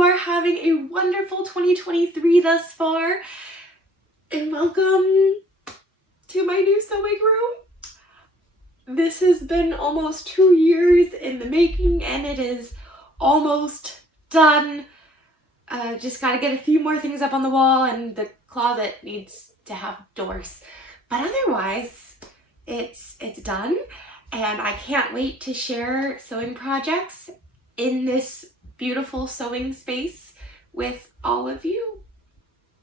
you are having a wonderful 2023 thus far, and welcome to my new sewing room. This has been almost 2 years in the making and it is almost done. Just gotta get a few more things up on the wall and the closet needs to have doors. But otherwise, it's done and I can't wait to share sewing projects in this beautiful sewing space with all of you.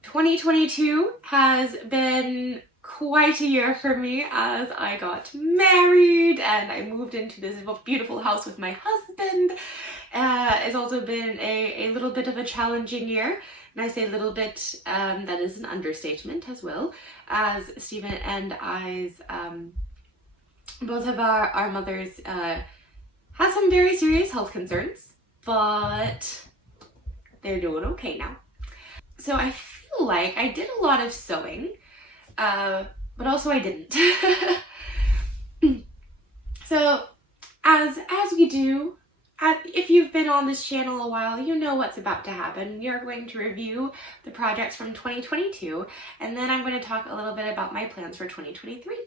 2022 has been quite a year for me as I got married and I moved into this beautiful house with my husband. It's also been a little bit of a challenging year, and I say a little bit, that is an understatement as well, as Stephen and I's, both of our mothers had some very serious health concerns, but they're doing okay now. So I feel like I did a lot of sewing, but also I didn't. So as we do, if you've been on this channel a while, you know what's about to happen. We are going to review the projects from 2022, and then I'm going to talk a little bit about my plans for 2023.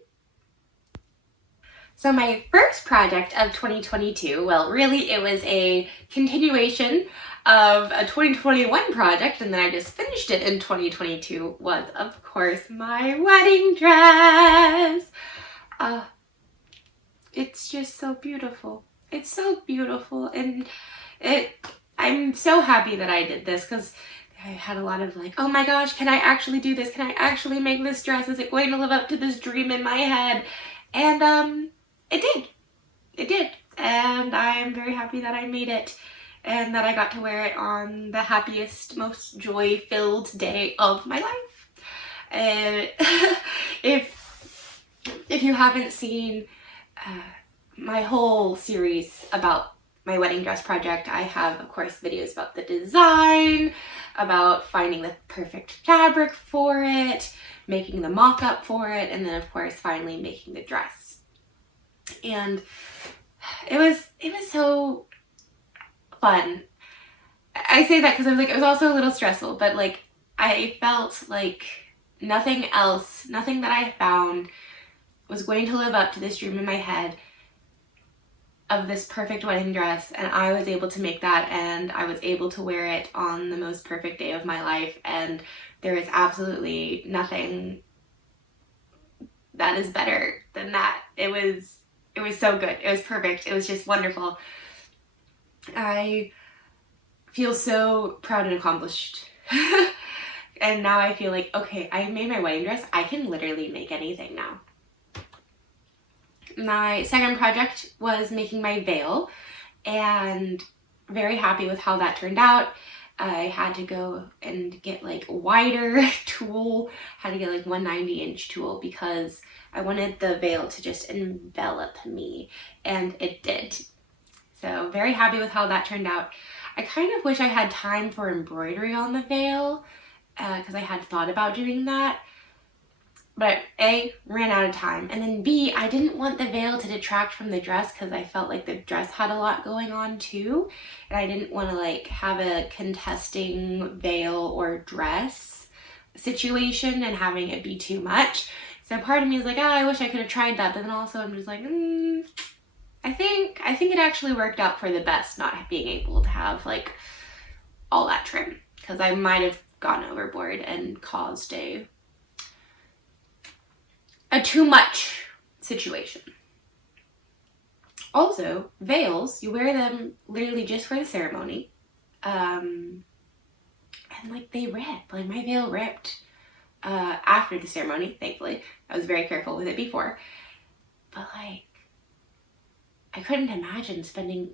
So my first project of 2022, well, really it was a continuation of a 2021 project, and then I just finished it in 2022, was of course my wedding dress. It's just so beautiful. It's so beautiful, and I'm so happy that I did this because I had a lot of like, oh my gosh, can I actually do this? Can I actually make this dress? Is it going to live up to this dream in my head? And it did. It did. And I'm very happy that I made it and that I got to wear it on the happiest, most joy-filled day of my life. And if you haven't seen my whole series about my wedding dress project, I have, of course, videos about the design, about finding the perfect fabric for it, making the mock-up for it, and then, of course, finally making the dress. And it was so fun. I say that because I'm like, it was also a little stressful, but like I felt like nothing that I found was going to live up to this dream in my head of this perfect wedding dress, and I was able to make that, and I was able to wear it on the most perfect day of my life, and there is absolutely nothing that is better than that. It was so good. It was perfect. It was just wonderful. I feel so proud and accomplished. And now I feel like, okay, I made my wedding dress. I can literally make anything now. My second project was making my veil, and very happy with how that turned out. I had to go and get like wider tool, had to get like 190-inch tool because I wanted the veil to just envelop me, and it did. So very happy with how that turned out. I kind of wish I had time for embroidery on the veil because I had thought about doing that. But A, ran out of time, and then B, I didn't want the veil to detract from the dress because I felt like the dress had a lot going on too, and I didn't want to like have a contesting veil or dress situation and having it be too much. So part of me is like, oh, I wish I could have tried that, but then also I'm just like, I think it actually worked out for the best not being able to have like all that trim, because I might have gone overboard and caused a too much situation. Also, veils, you wear them literally just for the ceremony. And like they rip, like my veil ripped after the ceremony, thankfully. I was very careful with it before. But like, I couldn't imagine spending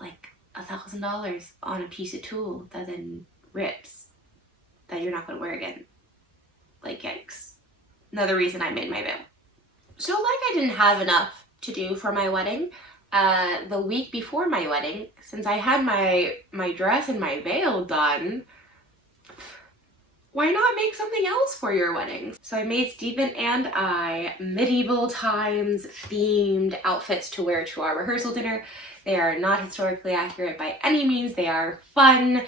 like $1,000 on a piece of tulle that then rips, that you're not gonna wear again. Like, yikes. Another reason I made my veil. So like I didn't have enough to do for my wedding, the week before my wedding, since I had my dress and my veil done, why not make something else for your wedding? So I made Stephen and I medieval times themed outfits to wear to our rehearsal dinner. They are not historically accurate by any means. They are fun,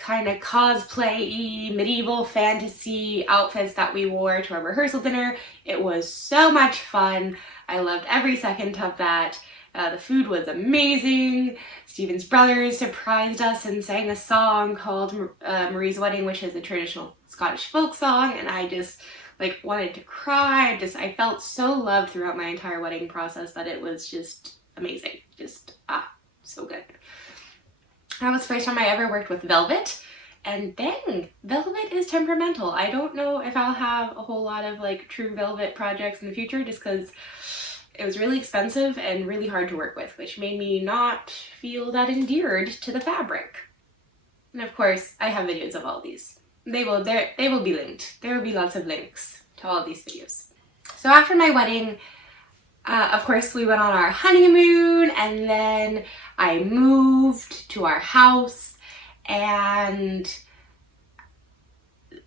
kind of cosplay-y, medieval fantasy outfits that we wore to our rehearsal dinner. It was so much fun. I loved every second of that. The food was amazing. Stephen's brothers surprised us and sang a song called Marie's Wedding, which is a traditional Scottish folk song, and I just like wanted to cry. I felt so loved throughout my entire wedding process that it was just amazing. Just so good. That was the first time I ever worked with velvet, and dang, velvet is temperamental. I don't know if I'll have a whole lot of like true velvet projects in the future, just because it was really expensive and really hard to work with, which made me not feel that endeared to the fabric. And of course, I have videos of all these. They will be linked. There will be lots of links to all of these videos. So after my wedding, of course, we went on our honeymoon, and then I moved to our house, and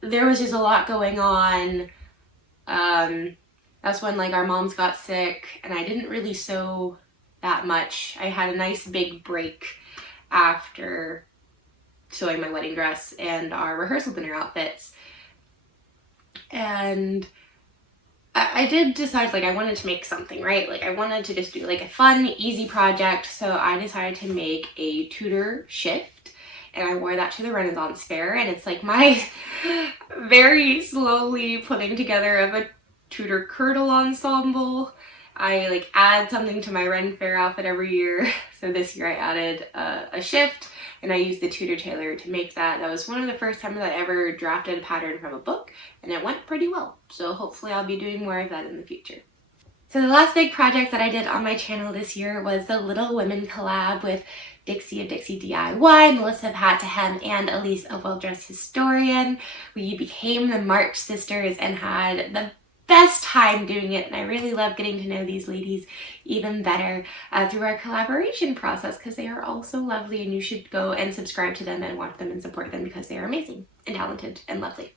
there was just a lot going on. That's when like our moms got sick, and I didn't really sew that much. I had a nice big break after sewing my wedding dress and our rehearsal dinner outfits. And I did decide like I wanted to make something, right? Like I wanted to just do like a fun, easy project. So I decided to make a Tudor shift, and I wore that to the Renaissance Fair. And it's like my very slowly putting together of a Tudor kirtle ensemble. I like add something to my Ren Fair outfit every year. So this year I added a shift, and I used the Tudor tailor to make that. That was one of the first times I ever drafted a pattern from a book, and it went pretty well. So hopefully I'll be doing more of that in the future. So the last big project that I did on my channel this year was the Little Women collab with Dixie of Dixie DIY, Melissa of Hat to Hem, and Elise of Well Dressed Historian. We became the March sisters and had the best time doing it, and I really love getting to know these ladies even better through our collaboration process, because they are all so lovely, and you should go and subscribe to them and watch them and support them because they are amazing and talented and lovely.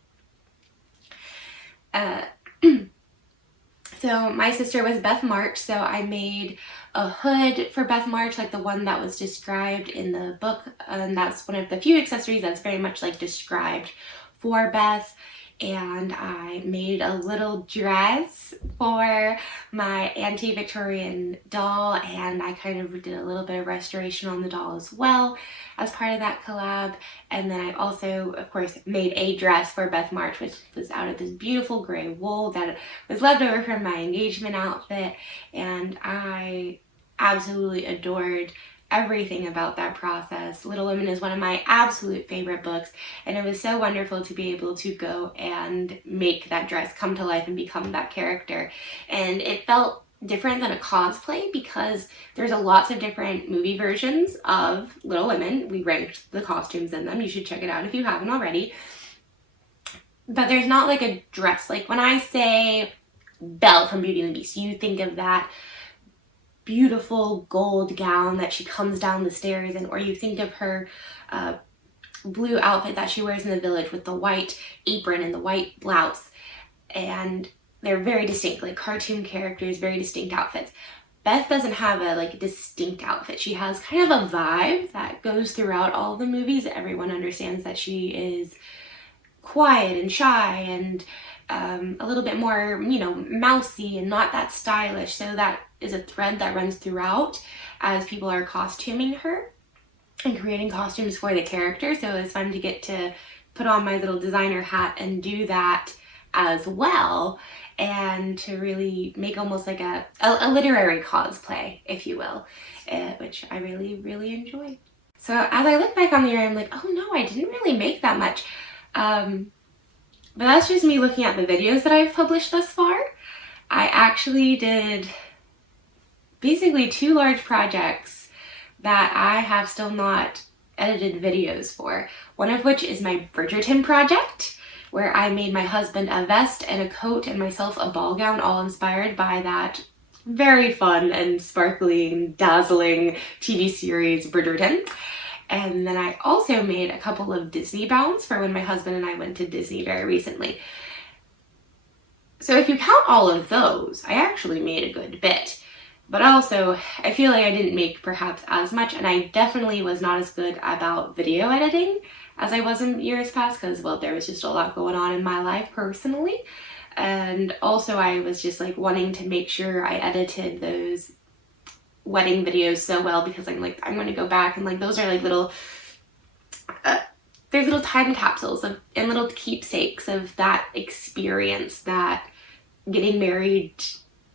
So my sister was Beth March, so I made a hood for Beth March, like the one that was described in the book, and that's one of the few accessories that's very much like described for Beth. And I made a little dress for my anti-Victorian doll, and I kind of did a little bit of restoration on the doll as well as part of that collab. And then I also, of course, made a dress for Beth March, which was out of this beautiful gray wool that was left over from my engagement outfit, and I absolutely adored everything about that process. Little Women is one of my absolute favorite books, and it was so wonderful to be able to go and make that dress come to life and become that character. And it felt different than a cosplay because there's lots of different movie versions of Little Women. We ranked the costumes in them. You should check it out if you haven't already. But there's not like a dress. Like when I say Belle from Beauty and the Beast, you think of that beautiful gold gown that she comes down the stairs in, or you think of her blue outfit that she wears in the village with the white apron and the white blouse, and they're very distinct, like cartoon characters, very distinct outfits. Beth doesn't have a like distinct outfit. She has kind of a vibe that goes throughout all the movies. Everyone understands that she is quiet and shy and a little bit more, you know, mousy and not that stylish. So that is a thread that runs throughout as people are costuming her and creating costumes for the character. So it was fun to get to put on my little designer hat and do that as well, and to really make almost like a literary cosplay, if you will, which I really, really enjoyed. So as I look back on the year, I'm like, oh no, I didn't really make that much. But that's just me looking at the videos that I've published thus far. I actually did basically 2 large projects that I have still not edited videos for. One of which is my Bridgerton project, where I made my husband a vest and a coat and myself a ball gown, all inspired by that very fun and sparkling, dazzling TV series Bridgerton. And then I also made a couple of Disney gowns for when my husband and I went to Disney very recently. So if you count all of those, I actually made a good bit. But also, I feel like I didn't make perhaps as much, and I definitely was not as good about video editing as I was in years past, because, well, there was just a lot going on in my life personally. And also I was just like wanting to make sure I edited those wedding videos so well, because I'm like, I'm going to go back and like, those are like little, they're little time capsules of, and little keepsakes of that experience that getting married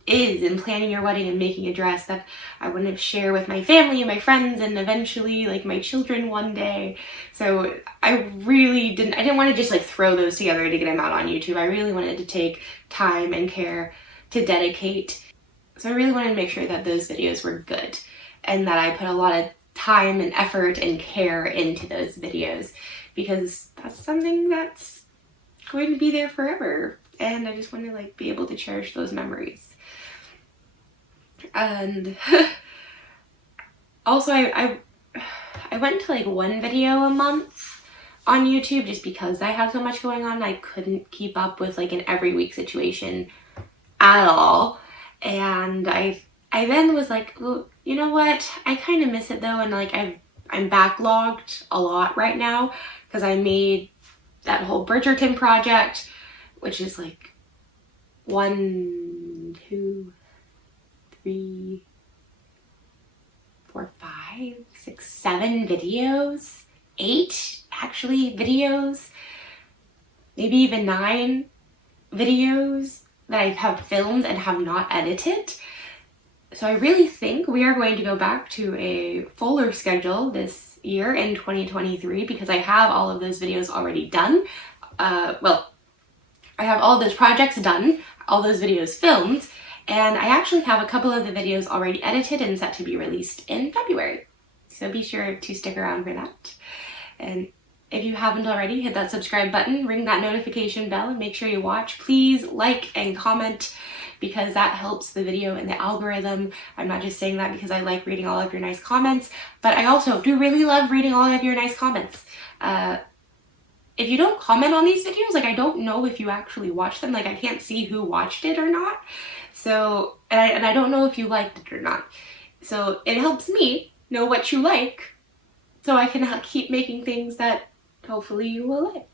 is, and planning your wedding and making a dress, that I want to share with my family and my friends and eventually like my children one day. So I didn't want to just like throw those together to get them out on YouTube. I really wanted to take time and care to dedicate. So I really wanted to make sure that those videos were good and that I put a lot of time and effort and care into those videos, because that's something that's going to be there forever. And I just want to like be able to cherish those memories. And also I went to like one video a month on YouTube just because I had so much going on. I couldn't keep up with like an every week situation at all. And I then was like, well, you know what? I kind of miss it though. And like I'm backlogged a lot right now because I made that whole Bridgerton project, which is like 1, 2, 3, 4, 5, 6, 7 videos, 8 actually videos, maybe even 9 videos that I have filmed and have not edited. So I really think we are going to go back to a fuller schedule this year in 2023, because I have all of those videos already done. Well, I have all those projects done, all those videos filmed, and I actually have a couple of the videos already edited and set to be released in February. So be sure to stick around for that. And if you haven't already, hit that subscribe button, ring that notification bell, and make sure you watch. Please like and comment, because that helps the video and the algorithm. I'm not just saying that because I like reading all of your nice comments, but I also do really love reading all of your nice comments. If you don't comment on these videos, like I don't know if you actually watched them. Like I can't see who watched it or not. So, and I don't know if you liked it or not. So it helps me know what you like, so I can keep making things that hopefully you will like.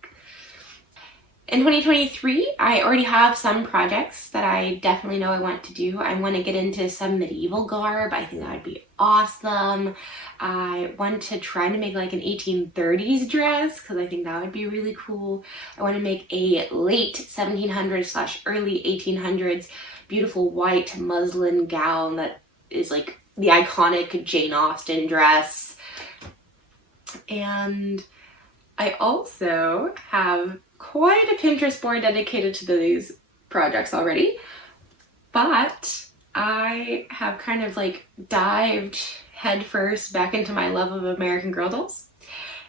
In 2023, I already have some projects that I definitely know I want to do. I want to get into some medieval garb. I think that would be awesome. I want to try to make like an 1830s dress, because I think that would be really cool. I want to make a late 1700s / early 1800s beautiful white muslin gown that is like the iconic Jane Austen dress. And I also have quite a Pinterest board dedicated to these projects already, but I have kind of like dived headfirst back into my love of American Girl dolls,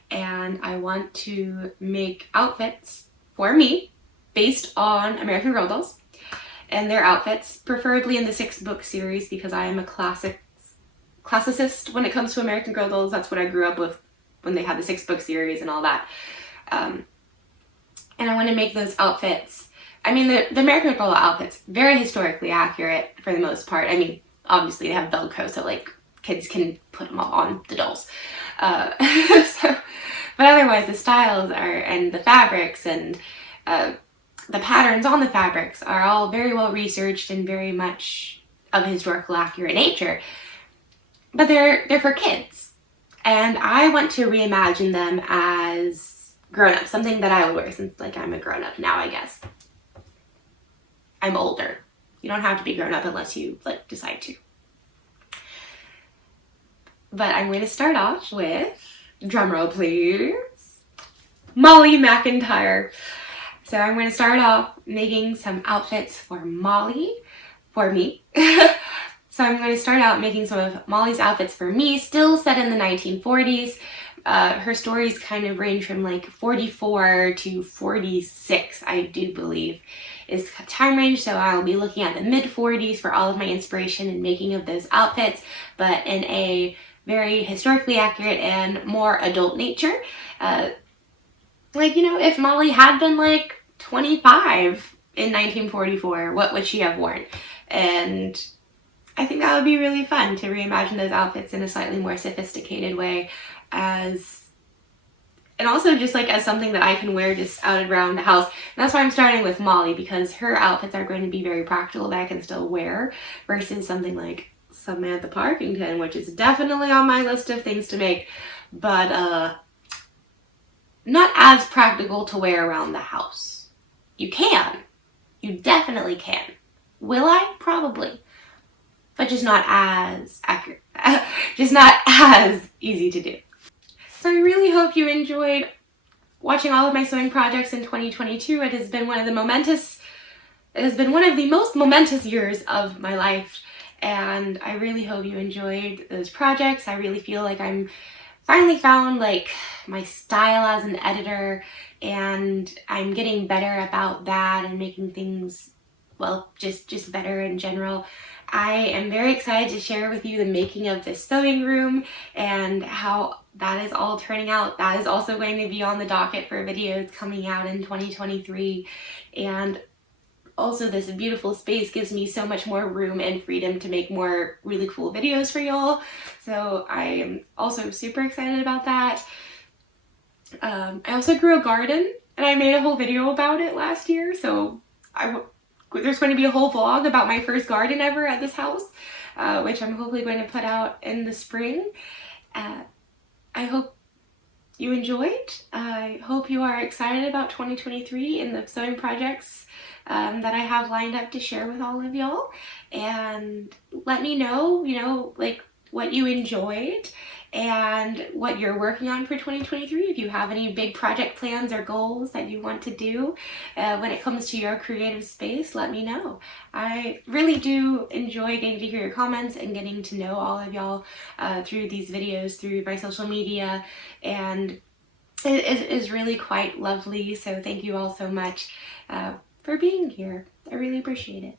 and I want to make outfits for me based on American Girl dolls and their outfits, preferably in the 6-book series, because I am a classicist when it comes to American Girl dolls. That's what I grew up with when they had the 6-book series and all that. And I want to make those outfits. I mean, the American Girl outfits, very historically accurate for the most part. I mean, obviously they have Velcro, so like kids can put them all on the dolls. But otherwise the styles and the fabrics and the patterns on the fabrics are all very well researched and very much of a historical accurate nature. But they're for kids. And I want to reimagine them as grown-up, something that I will wear, since like I'm a grown-up now, I guess. I'm older. You don't have to be grown-up unless you like decide to. But I'm going to start off with, drumroll please, Molly McIntyre. So I'm going to start off making some outfits for Molly, for me. So I'm going to start out making some of Molly's outfits for me, still set in the 1940s. Her stories kind of range from like 44 to 46, I do believe, is time range. So I'll be looking at the mid-40s for all of my inspiration and making of those outfits, but in a very historically accurate and more adult nature. Like, you know, if Molly had been like 25 in 1944, what would she have worn? And I think that would be really fun to reimagine those outfits in a slightly more sophisticated way, and also just like as something that I can wear just out around the house. And that's why I'm starting with Molly, because her outfits are going to be very practical that I can still wear, versus something like Samantha Parkington, which is definitely on my list of things to make, but not as practical to wear around the house. You can. You definitely can. Will I? Probably. But just not as accurate. Just not as easy to do. So I really hope you enjoyed watching all of my sewing projects in 2022. It has been one of the most momentous years of my life, and I really hope you enjoyed those projects. I really feel like I'm finally found like my style as an editor, and I'm getting better about that and making things, well, just better in general. I am very excited to share with you the making of this sewing room and how that is all turning out. That is also going to be on the docket for videos coming out in 2023. And also this beautiful space gives me so much more room and freedom to make more really cool videos for y'all. So I am also super excited about that. I also grew a garden, and I made a whole video about it last year. So there's going to be a whole vlog about my first garden ever at this house, which I'm hopefully going to put out in the spring. I hope you enjoyed. I hope you are excited about 2023 and the sewing projects that I have lined up to share with all of y'all. And let me know, like what you enjoyed and what you're working on for 2023. If you have any big project plans or goals that you want to do when it comes to your creative space, let me know. I really do enjoy getting to hear your comments and getting to know all of y'all through these videos, through my social media, and it is really quite lovely. So thank you all so much for being here. I really appreciate it.